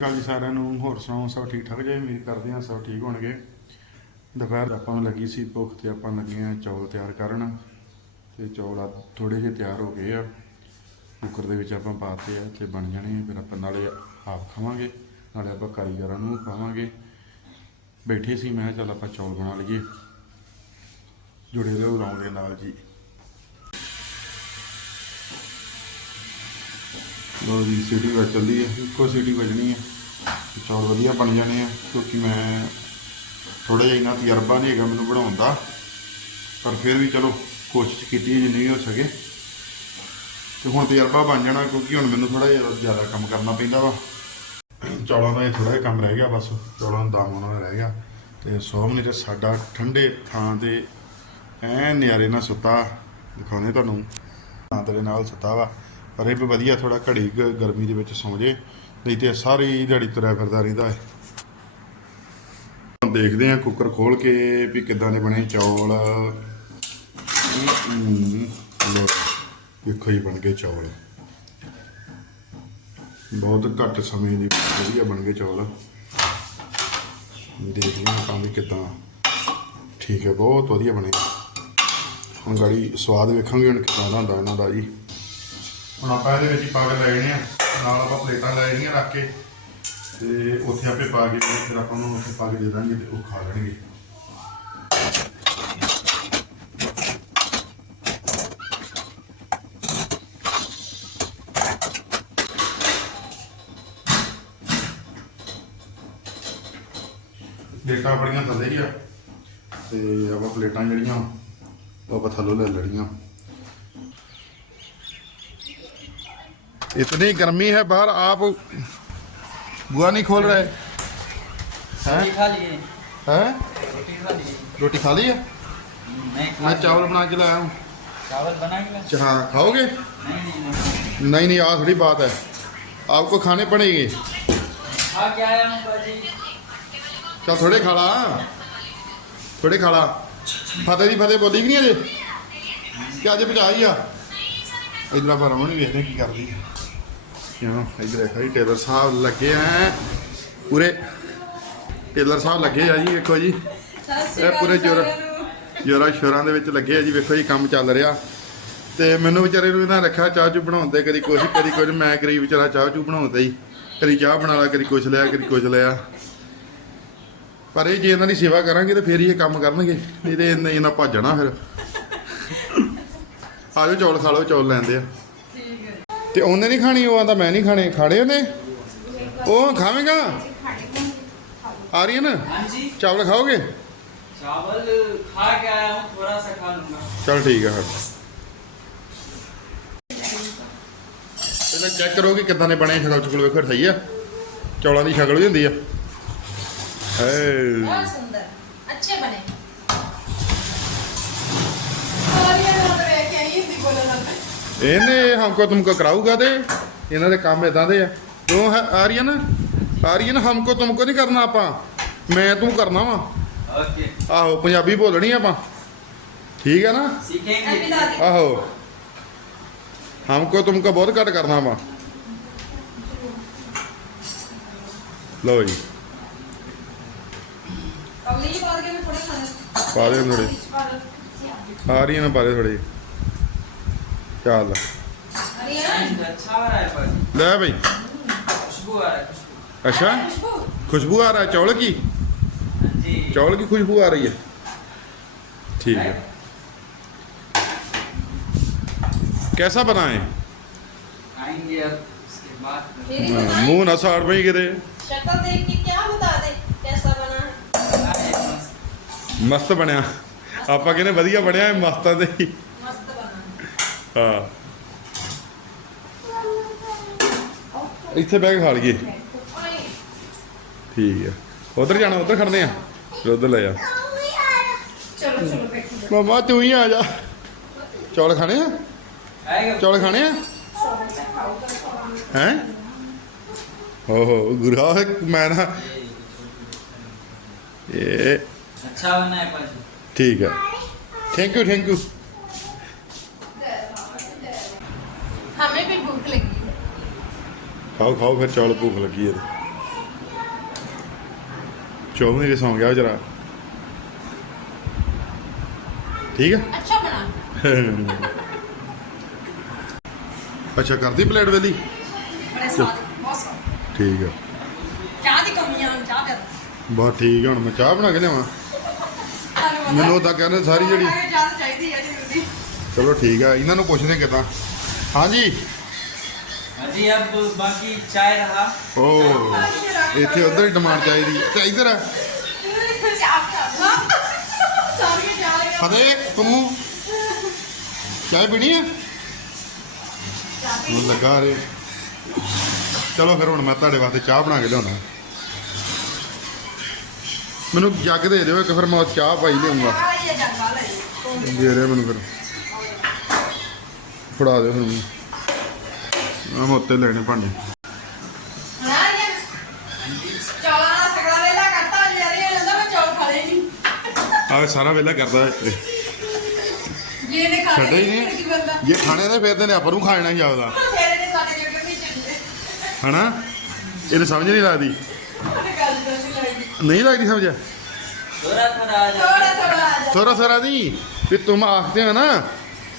ਕੱਲ ਜੀ ਸਾਰਿਆਂ ਨੂੰ, ਹੋਰ ਸੁਣਾਓ, ਸਭ ਠੀਕ ਠਾਕ ਜੇ? ਉਮੀਦ ਕਰਦੇ ਹਾਂ ਸਭ ਠੀਕ ਹੋਣਗੇ। ਦੁਪਹਿਰ ਆਪਾਂ ਨੂੰ ਲੱਗੀ ਸੀ ਭੁੱਖ ਤੇ ਆਪਾਂ ਲੱਗੇ ਆ ਚੌਲ ਤਿਆਰ ਕਰਨ। ਤੇ ਚੌਲ ਆ ਥੋੜੇ ਜਿਹੇ ਤਿਆਰ ਹੋ ਗਏ ਆ। ਕੁੱਕਰ ਦੇ ਵਿੱਚ ਆਪਾਂ ਪਾਤੇ ਆ, ਤੇ ਬਣ ਜਾਣੇ ਆ। ਫਿਰ ਆਪਾਂ ਨਾਲੇ ਆਪ ਖਾਵਾਂਗੇ, ਨਾਲੇ ਆਪਾਂ ਕਾਰੀਗਰਾਂ ਨੂੰ ਪਾਵਾਂਗੇ ਬੈਠੇ ਸੀ, ਮੈਂ ਕਿਹਾ ਚੱਲ ਆਪਾਂ ਚੌਲ ਬਣਾ ਲਈਏ। ਜੁੜੇ ਰਹੋ ਰੌਂ ਦੇ ਨਾਲ ਜੀ। ਲੋ ਜੀ ਸੀਟੀ ਵੱਜ ਚੱਲਦੀ ਹੈ ਇੱਕੋ ਸੀਟੀ ਵੱਜਣੀ ਹੈ ਚੌਲ ਵਧੀਆ ਬਣ ਜਾਣੇ ਆ, ਕਿਉਂਕਿ ਮੈਂ ਥੋੜਾ ਜਿਹਾ ਇੰਨਾ ਤਜਰਬਾ ਨਹੀਂ ਹੈਗਾ ਮੈਨੂੰ ਬਣਾਉਣ ਦਾ। ਪਰ ਫਿਰ ਵੀ ਚਲੋ, ਕੋਸ਼ਿਸ਼ ਕੀਤੀ ਹੈ ਜਿੰਨੀ ਵੀ ਹੋ ਸਕੇ। ਤੇ ਹੁਣ ਤਜਰਬਾ ਬਣ ਜਾਣਾ, ਕਿਉਂਕਿ ਹੁਣ ਮੈਨੂੰ ਥੋੜਾ ਜਿਹਾ ਜ਼ਿਆਦਾ ਕੰਮ ਕਰਨਾ ਪੈਂਦਾ ਵਾ। ਚੌਲਾਂ ਦਾ ਥੋੜਾ ਜਿਹਾ ਕੰਮ ਰਹਿ ਗਿਆ, ਬਸ। ਚੌਲਾਂ ਦਾ ਦਾਮ ਉਹਨਾਂ ਦਾ ਰਹਿ ਗਿਆ। ਤੇ ਸੋਮਨੀ ਤੇ ਸਾਡਾ ਠੰਡੇ ਥਾਂ ਤੇ ਐ ਨਿਆਰੇ ਨਾਲ ਸੁੱਤਾ। ਦਿਖਾਉਣੇ ਤੁਹਾਨੂੰ। ਤਾਂ ਤੇਰੇ ਨਾਲ ਸੁੱਤਾ ਵਾ। ਪਰ ਇਹ ਵੀ ਵਧੀਆ ਥੋੜਾ ਘੜੀ ਗਰਮੀ ਦੇ ਵਿੱਚ ਸੌਂ ਜੇ ਨਹੀਂ ਤੇ ਸਾਰੀ ਦਿਹਾੜੀ ਤੁਰਿਆ ਫਿਰਦਾ ਰਹਿੰਦਾ ਹੈ ਹੁਣ ਦੇਖਦੇ ਆ ਕੁੱਕਰ ਖੋਲ ਕੇ ਵੀ ਕਿੱਦਾਂ ਦੇ ਬਣੇ ਚੌਲ। ਹਮ, ਵੇਖੋ ਹੀ ਬਣ ਗਏ ਚੌਲ। ਬਹੁਤ ਘੱਟ ਸਮੇਂ ਦੇ ਵਧੀਆ ਬਣ ਗਏ ਚੌਲ। ਦੇਖਦੇ ਹਾਂ ਆਪਾਂ ਵੀ ਕਿੱਦਾਂ। ਠੀਕ ਹੈ ਬਹੁਤ ਵਧੀਆ ਬਣੇ। ਹੁਣ ਗਾੜੀ ਸਵਾਦ ਵੇਖਾਂਗੇ ਹੁਣ ਕਿੱਦਾਂ ਦਾ ਹੁੰਦਾ ਇਹਨਾਂ ਦਾ ਜੀ। ਹੁਣ ਆਪਾਂ ਇਹਦੇ ਵਿੱਚ ਹੀ ਪਾ ਕੇ ਲੈ ਜਾਣੇ ਆ। ਨਾਲ ਆਪਾਂ ਪਲੇਟਾਂ ਲੈ ਜਾਣੀਆਂ ਰੱਖ ਕੇ। ਤੇ ਉੱਥੇ ਆਪੇ ਪਾ ਕੇ ਤੇ ਫਿਰ ਆਪਾਂ ਉਹਨੂੰ ਉੱਥੇ ਪਾ ਕੇ ਦੇ ਦਾਂਗੇ ਤੇ ਉਹ ਖਾ ਲੈਣਗੇ। ਪਲੇਟਾਂ ਬੜੀਆਂ ਥੱਲੇ ਹੀ ਆ। ਤੇ ਆਪਾਂ ਪਲੇਟਾਂ ਜਿਹੜੀਆਂ, ਉਹ ਆਪਾਂ ਥੱਲੋਂ ਲੈ ਲੈਣੀਆਂ। इतनी गर्मी है बाहर आप बुआ नहीं खोल रहे रोटी खा लिए हैं रोटी खा लिए रोटी खा ली है नहीं खा मैं लिए। चावल बना के लाया हूँ चावल बनाएंगे अच्छा, हाँ खाओगे नहीं नहीं नहीं नहीं नहीं आज थोड़ी बात है आपको खाने पड़ेंगे खा के आया हूँ बाजी चल थोड़े खा ला थोड़े खा ला फतेह ਦੀ ਫਤਿਹ ਬੋਲੀ ਕਿ ਨਹੀਂ ਅਜੇ ਕਿ ਅੱਜ ਬਚਾ ਹੀ ਆ ਇਧਰ ਆਪਾਂ ਰਮਣ ਵੀ ਵੇਖਦੇ ਹਾਂ ਕੀ ਕਰਦੀ ਹੈ ਕਿਉਂ ਇਧਰ ਦੇਖੋ ਜੀ ਟੇਲਰ ਸਾਹਿਬ ਲੱਗੇ ਆ। ਪੂਰੇ ਟੇਲਰ ਸਾਹਿਬ ਲੱਗੇ ਆ ਜੀ ਵੇਖੋ ਜੀ। ਇਹ ਪੂਰੇ ਜੋਰ ਜੋਰਾਂ ਸ਼ੋਰਾਂ ਦੇ ਵਿੱਚ ਲੱਗੇ ਆ ਜੀ ਵੇਖੋ ਜੀ ਕੰਮ ਚੱਲ ਰਿਹਾ। ਤੇ ਮੈਨੂੰ ਵਿਚਾਰੇ ਨੂੰ ਇਹਨਾਂ ਰੱਖਿਆ ਚਾਹ ਚੂ ਬਣਾਉਣ ਤੇ ਕਦੀ ਕੁਛ ਕਦੀ ਕੁਝ ਮੈਂ ਕਰੀ ਵਿਚਾਰਾ ਚਾਹ ਚੂ ਬਣਾਉਣ ਤੇ ਹੀ। ਕਦੀ ਚਾਹ ਬਣਾ ਲਾ ਕਦੀ ਕੁਛ ਲਿਆ ਕਦੀ ਕੁਛ ਲਿਆ। ਪਰ ਇਹ ਜੇ ਇਹਨਾਂ ਦੀ ਸੇਵਾ ਕਰਾਂਗੇ ਤੇ ਫੇਰ ਹੀ ਇਹ ਕੰਮ ਕਰਨਗੇ। ਨਹੀਂ ਤੇ ਇਹਨਾਂ ਭੱਜਣਾ ਫਿਰ। ਆਜੋ ਚੌਲ ਖਾ ਲਓ ਚੌਲ ਲੈਂਦੇ ਆ। ਤੇ ਉਹਨੇ ਨਹੀਂ ਖਾਣੀ ਉਹ ਆਂਦਾ ਮੈਂ ਨਹੀਂ ਖਾਣੇ ਖਾਣੇ ਉਹਨੇ ਉਹ ਖਾਵੇਂਗਾ ਆਰੀਅਨ हाँ जी ਚਾਵਲ ਖਾਓਗੇ चावल खा के आया हूँ थोड़ा सा खा लूंगा ਚਲ ਠੀਕ ਆ ਫਿਰ ਪਹਿਲਾਂ ਚੈੱਕ ਕਰੋ ਕਿ ਕਿੱਦਾਂ ਦੇ ਬਣੇ ਸ਼ਕਲ ਚੁਕਲ ਵੇਖੋ ਸਹੀ ਆ ਚੌਲਾਂ ਦੀ ਸ਼ਕਲ ਵੀ ਹੁੰਦੀ ਆ ਏ बहुत सुंदर अच्छे बने सारियां लोग रह के आई हिंदी बोलना ਇਹਨੇ ਹਮਕੋ ਤੁਮਕੋ ਕਰਾਊਗਾ ਤੇ? ਇਹਨਾਂ ਦੇ ਕੰਮ ਇਦਾਂ ਦੇ ਆ। ਤੂੰ ਆਰੀਅਨ? ਆਰੀਅਨ ਹਮਕੋ ਤੁਮਕੋ ਨਹੀਂ ਕਰਨਾ ਆਪਾਂ? ਮੈਂ ਤੂੰ ਕਰਨਾ ਵਾ। ਓਕੇ। ਆਹੋ ਪੰਜਾਬੀ ਬੋਲਣੀ ਆਪਾਂ। ਠੀਕ ਹੈ ਨਾ? ਆਹੋ। ਹਮਕੋ ਤੁਮਕੋ ਬਹੁਤ ਘੱਟ ਕਰਨਾ ਵਾ। ਲਓ ਜੀ। ਅਗਲੀ ਵਾਰ ਕੇ ਪਾ ਦੇ ਥੋੜੇ ਆ ਰਹੀ ਨਾ ਪਾ ਦੇ ਥੋੜੇ ਚੱਲ अरियन अच्छा आ रहा है बाजी ਲੈ ਬਈ खुशबू आ रहा है खुशबू ਅੱਛਾ खुशबू खुशबू आ रहा है चावल की हाँ जी चावल की खुशबू आ रही है ठीक है कैसा बनाए खाएंगे अब इसके बाद मेरी बताई मुंह ना साड़ पई किते शक्ल देख के क्या बता दे कैसा बना बनाए मस्त। ਮਸਤ ਬਣਿਆ ਆਪਾਂ ਕਹਿੰਦੇ ਵਧੀਆ ਬਣਿਆ ਇਹ ਮਸਤਾਂ ਦੇ ਹੀ मस्त बना ਹਾਂ ਇੱਥੇ ਬੈਗ ਖਾ ਲਈਏ ओए, ਠੀਕ ਹੈ ਉਧਰ ਜਾਣਾ ਉਧਰ ਖੜਦੇ ਆ ਫਿਰ ਉਧਰ ਲੈ ਜਾ चलो चलो बैठो ਮਮਾ ਤੂੰ ਹੀ ਆ ਜਾ ਚੌਲ ਖਾਣੇ ਆ आएगा ਚੌਲ ਖਾਣੇ ਆ ਹੈ ਓਹੋ ਗੁਰਾ ਮੈਂ ਨਾ ਇਹ अच्छा बना है बाजी ਠੀਕ ਹੈ ਥੈਂਕ ਯੂ ਥੈਂਕ ਯੂ ਖਾਓ ਖਾਓ ਫਿਰ ਚੌਲ ਭੁੱਖ ਲੱਗੀ ਹੈ ਚੌਲ ਨਹੀਂ ਸੌਂ ਗਿਆ ਜਰਾ ਠੀਕ ਹੈ ਅੱਛਾ ਅੱਛਾ ਕਰਦੀ ਪਲੇਟ ਵੇਲੀ? ਠੀਕ ਹੈ ਚਾਹ ਦੀ ਕਮੀ ਆ ਚਾਹ ਕਰ। ਬਾ ਠੀਕ ਹੁਣ ਮੈਂ ਚਾਹ ਬਣਾ ਕੇ ਲਿਆਵਾਂ। ਮੈਨੂੰ ਤਾਂ ਕਹਿੰਦੇ ਸਾਰੀ ਜਿਹੜੀ ਚਲੋ ਠੀਕ ਹੈ ਇਹਨਾਂ ਨੂੰ ਪੁੱਛਦੇ ਕਿਦਾਂ। ਹਾਂਜੀ? ਚਾਹ ਇੱਥੇ ਉਧਰ ਡਿਮਾਂਡ ਚਾਹੀਦੀ। ਤੇ ਇੱਧਰ ਆ। ਚਾਹ ਪੀਣੀ ਆ? ਮੈਨੂੰ ਲੱਗਾ ਰੇ ਚਲੋ ਫਿਰ ਹੁਣ ਮੈਂ ਤੁਹਾਡੇ ਵਾਸਤੇ ਚਾਹ ਬਣਾ ਕੇ ਲਿਆਉਣਾ। ਮੈਨੂੰ ਜੱਗ ਦੇ ਦਿਓ ਇੱਕ, ਫਿਰ ਮੈਂ ਚਾਹ ਪਾਈ ਲਿਆਉਂਗਾ। ਦੇ ਰਿਹਾ ਮੈਨੂੰ ਫਿਰ। ਫੜਾ ਦਿਓ ਫਿਰ ਮੈਨੂੰ। ਮੈਂ ਮੋਤੇ ਲੈਣੇ ਭਾਂਡੇ। ਆਵੇ ਸਾਰਾ ਵੇਲਾ ਕਰਦਾ ਇੱਥੇ। ਜਿਹਨੇ ਖਾਣਾ ਛੱਡੇ ਹੀ ਨਹੀਂ। ਜੇ ਖਾਣੇ ਦਾ ਫੇਰਦੇ ਨੇ ਆਪਾਂ ਨੂੰ ਖਾਣਾ ਹੀ ਆਪਦਾ। ਹਨਾ? ਇਹਨੂੰ ਸਮਝ ਨਹੀਂ ਲੱਗਦੀ। ਨਹੀਂ ਲੱਗਦੀ ਸਮਝ। ਥੋੜਾ ਥੋੜਾ ਥੋੜਾ ਥੋੜਾ ਦੀ। ਵੀ ਤੁਮ ਆਖਦੇ ਹੋ ਨਾ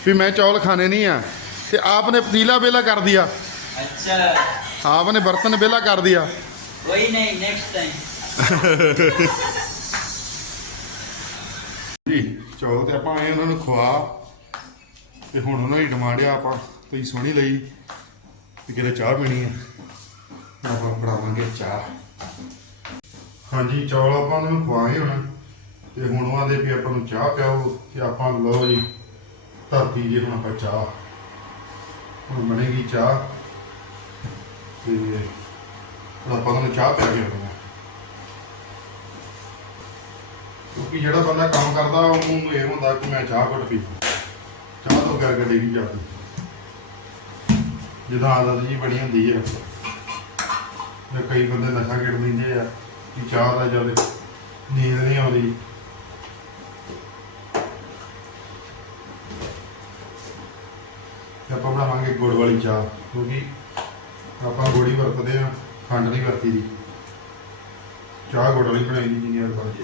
ਵੀ ਮੈਂ ਚੌਲ ਖਾਣੇ ਨਹੀਂ ਆ। चावल खाने नहीं है कि आपने पतीला बेला कर दिया अच्छा आपने बर्तन बेला कर दिया वही नहीं नेक्स्ट टाइम ਜੀ ਚੌਲ ਤੇ ਆਪਾਂ ਆਏ ਉਹਨਾਂ ਨੂੰ ਖਵਾ ਤੇ ਹੁਣ ਉਹਨਾਂ ਦੀ ਡਿਮਾਂਡ ਆ ਆਪਾਂ ਤੁਸੀਂ ਸੋਹਣੀ ਲਈ ਕਿ ਕਿਤੇ ਚਾਹ ਪੀਣੀ ਹੈ ਤਾਂ ਆਪਾਂ ਬਣਾਵਾਂਗੇ ਚਾਹ ਹਾਂਜੀ ਚੌਲ ਆਪਾਂ ਉਹਨਾਂ ਨੂੰ ਖਵਾਏ ਹੁਣ ਤੇ ਹੁਣ ਉਹ ਆਂਦੇ ਵੀ ਆਪਾਂ ਨੂੰ ਚਾਹ ਪਿਆਓ ਤੇ ਆਪਾਂ ਲਓ ਜੀ ਧਰਤੀ ਜੀ ਹੁਣ ਆਪਾਂ ਚਾਹ ਹੁਣ ਬਣੇਗੀ ਚਾਹ ਤੇ ਹੁਣ ਆਪਾਂ ਨੂੰ ਚਾਹ ਪਿਆ ਕੇ ਆਉਣਾ ਕਿਉਂਕਿ ਜਿਹੜਾ ਬੰਦਾ ਕੰਮ ਕਰਦਾ, ਉਹਨੂੰ ਇਹ ਹੁੰਦਾ ਕਿ ਮੈਂ ਚਾਹ ਘੁੱਟ ਪੀ ਚਾਹ ਤੋਂ ਕਰ ਗੱਡੀ ਜਾਂਦੀ ਜਿਹਦਾ ਆਦਤ ਜੀ ਬਣੀ ਹੁੰਦੀ ਹੈ ਤੇ ਕਈ ਬੰਦੇ ਨਸ਼ਾ ਖੇਡ ਲੈਂਦੇ ਆ ਕਿ ਚਾਹ ਦਾ ਜਦ ਨੀਂਦ ਨਹੀਂ ਆਉਂਦੀ ਤੇ ਆਪਾਂ ਬਣਾਵਾਂਗੇ ਗੁੜ ਵਾਲੀ ਚਾਹ, ਕਿਉਂਕਿ ਆਪਾਂ ਗੁੜ ਵਰਤਦੇ ਆ ਖੰਡ ਨਹੀਂ ਵਰਤੀ ਦੀ ਚਾਹ ਗੁੜ ਵਾਲੀ ਬਣਾਈ ਦੀ ਜਿੰਨੀ ਵਾਰ ਬਣ ਜੇ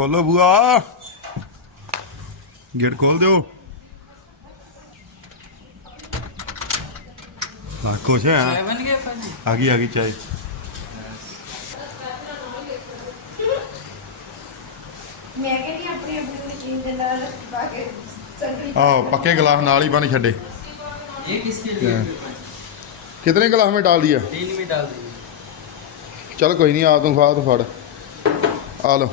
ਖੋਲੋ ਬੂਆ। ਗੇਟ ਖੋਲ ਦਿਓ। ਲਾ ਕੁਛ ਹੈ। ਆ ਗਈ ਆ ਗਈ ਚਾਹੀ। ਮੈਂ ਪੱਕੇ ਗਲਾਸ ਨਾਲ ਹੀ ਬਣ ਛੱਡੇ। ਇਹ ਕਿਸ ਕੇ ਲਈ कितने ग्लास में डाल दिया डेली में डाल दिया चल कोई नहीं आ तू फात फड़ आ लो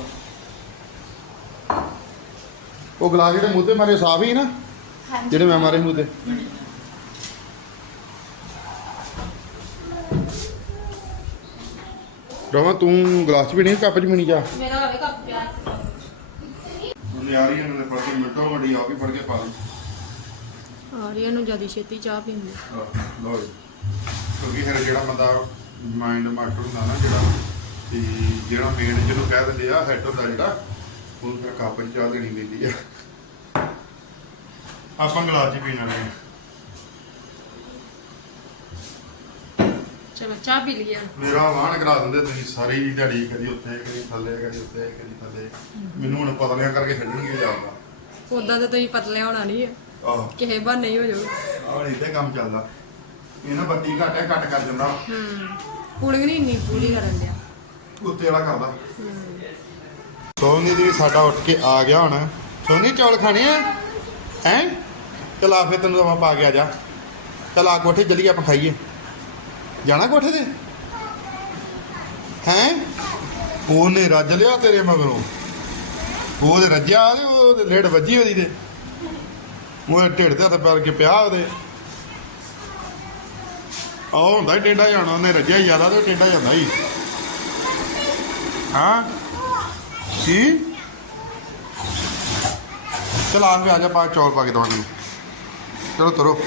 ਉਹ ਗਲਾਸ ਜਿਹੜੇ ਮੂੰਹ ਤੇ ਮਾਰੇ ਸਾਫ਼ ਹੀ ਨਾ? ਜਿਹੜੇ ਮੈਂ ਮਾਰੇ ਮੂੰਹ ਤੇ। ਰੋਮਾ ਤੂੰ ਗਲਾਸ ਚ ਪੀਣੀ ਕਿ ਕੱਪ ਚ ਪੀਣੀ ਜਾ? ਮੇਰਾ ਹੋਵੇ ਕੱਪ ਪਿਆ। ਯਾਰ ਇਹਨਾਂ ਨੇ ਫੜ ਕੇ ਮਿੰਟੋ ਵੱਡੀ ਆ ਵੀ ਫੜ ਕੇ ਪਾ ਲਈ। ਆਰੀਆ ਨੂੰ ਜ਼ਿਆਦਾ ਛੇਤੀ ਚਾਹ ਪੀਂਦੀ ਲੋ ਕਿਉਂਕਿ ਫਿਰ ਜਿਹੜਾ ਬੰਦਾ ਮਾਈਂਡ ਮਾਸਟਰ ਹੁੰਦਾ ਨਾ ਜਿਹੜਾ ਤੇ ਜਿਹੜਾ ਮੇਨ ਜਿਹਨੂੰ ਕਹਿ ਦਿੰਦੇ ਆ ਹੈਡ ਹੁੰਦਾ ਜਿਹੜਾ ਉਹਨੂੰ ਫਿਰ ਕੱਪ 'ਚ ਚਾਹ ਦੇਣੀ ਪੈਂਦੀ ਆ। ਆਪਾਂ ਗਲਾਸ 'ਚ ਪੀਣ ਵਾਲੇ ਆ। ਚਲੋ ਚਾਹ ਪੀ ਲਈਏ। ਮੇਰਾ ਵਾਹਣ ਕਰਾ ਦਿੰਦੇ ਤੁਸੀਂ ਸਾਰੀ ਦਿਹਾੜੀ ਕਦੀ ਉੱਤੇ ਕਦੀ ਥੱਲੇ ਕਦੀ ਉੱਤੇ ਕਦੀ ਥੱਲੇ। ਮੈਨੂੰ ਹੁਣ ਪਤਲਿਆਂ ਕਰਕੇ ਛੱਡਣਗੇ ਜਾਂਦਾ ਉਦਾਂ ਤੇ ਤੁਸੀਂ ਪਤਲੇ ਹੋਣਾ ਨਹੀਂ ਹੈ ਆਹ। ਕਿਸੇ ਬਾਰ ਨਹੀਂ ਹੋ ਜਾਊ ਆਹ ਇੱਥੇ ਕੰਮ ਚੱਲਦਾ। ਇਹ ਨਾ ਬੱਤੀ ਘੱਟ ਹੈ ਘੱਟ ਕਰ ਦਿੰਦਾ। ਹੂੰ। ਪੂਲਿੰਗ ਨਹੀਂ ਇੰਨੀ ਪੂਰੀ ਕਰਨ ਦਿਆ। ਉੱਤੇ ਵਾਲਾ ਕਰਦਾ। ਸੋਨੀ ਜੀ, ਸਾਡਾ ਉੱਠ ਕੇ ਆ ਗਿਆ ਹੁਣ। ਸੋਨੀ, ਚੌਲ ਖਾਣੇ ਆ? ਹੈ? ਚਲ ਆ ਫੇ ਤੈਨੂੰ ਆਪਾਂ ਪਾ ਕੇ ਜਾ। ਚਲ ਆ ਕੋਠੇ ਚੱਲੀਏ, ਆਪਾਂ ਖਾਈਏ। ਜਾਣਾ ਕੋਠੇ ਤੇ? ਹੈ? ਉਹਨੇ ਰੱਜ ਲਿਆ ਤੇਰੇ ਮਗਰੋਂ। ਉਹਦੇ ਰੱਜਿਆ ਤੇ ਉਹਦੇ ਲੇਟ ਵੱਜੀ ਉਹਦੀ ਤੇ। ਉਹ ਢਿੱਡ ਤੇ ਹੱਥ ਪੈਰ ਕੇ ਪਿਆ ਉਹਦੇ। ਆਹ ਹੁੰਦਾ ਟੇਡਾ ਜਾਣਾ ਉਹਨੇ ਰੱਜਿਆ ਜ਼ਿਆਦਾ ਤੇ ਟੇਡਾ ਜਾਂਦਾ ਹੀ ਹਾਂ? ਕੀ ਚਲ ਆ ਕੇ ਆ ਜਾ ਪਾ ਚੌਲ ਪਾ ਕੇ ਦਵਾਂਗੇ। ਚਲੋ ਤਰੋ।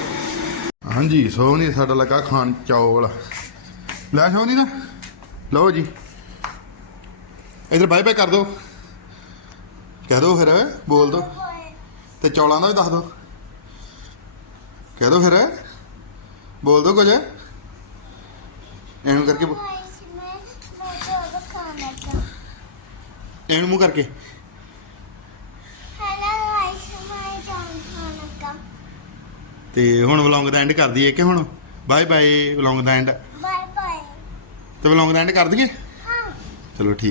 ਹਾਂਜੀ, ਸੋਹਣੀ ਸਾਡਾ ਲੱਗਾ ਖਾਣ ਚੌਲ। ਲੈ ਸੋਹਣੀ ਨਾ ਲਓ ਜੀ। ਇਧਰ ਬਾਏ ਬਾਏ ਕਰ ਦੋ। ਕਹਿ ਦੋ ਫਿਰ, ਬੋਲ ਦੋ। ਤੇ ਚੌਲਾਂ ਦਾ ਵੀ ਦੱਸ ਦਿਓ ਕਹਿ ਦੋ ਫਿਰ, ਬੋਲ ਦੋ ਕੁਝ। ਐਨੂੰ ਕਰਕੇ ਐਨੂੰ ਮੂੰਹ ਕਰਕੇ। ਤੇ ਹੁਣ ਵਲੌਂਗ ਦਾ ਐਂਡ ਕਰ ਦਈਏ ਕਿ ਹੁਣ? ਬਾਏ ਬਾਏ ਵਲੌਂਗ ਦਾ ਐਂਡ ਤੇ ਵਲੌਂਗ ਦਾ ਐਂਡ ਕਰ ਦਈਏ? ਚਲੋ ਠੀਕ।